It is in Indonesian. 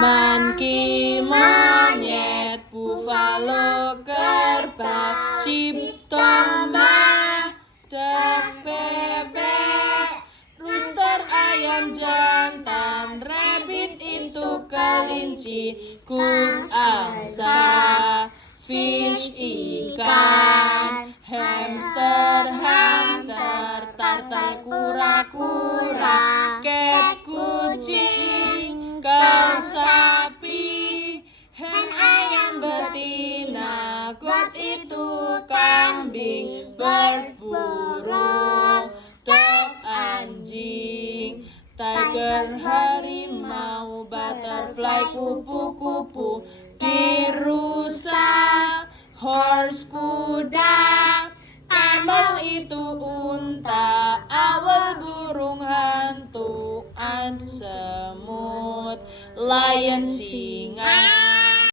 Monkey, monyet, buffalo, kerbau, sheep, domba, duck, bebek, rooster, ayam jantan, rabbit itu kelinci, goose, angsa, fish, ikan, hamster, turtle, kura-kura, cat, kucing, cow, sapi, hen, ayam betina, goat itu kambing, bird, burung, dog, anjing, tiger, harimau, butterfly, kupu-kupu, deer, rusa, horse, kuda, camel itu unta, owl, burung hantu, ant, semut, lion, singa,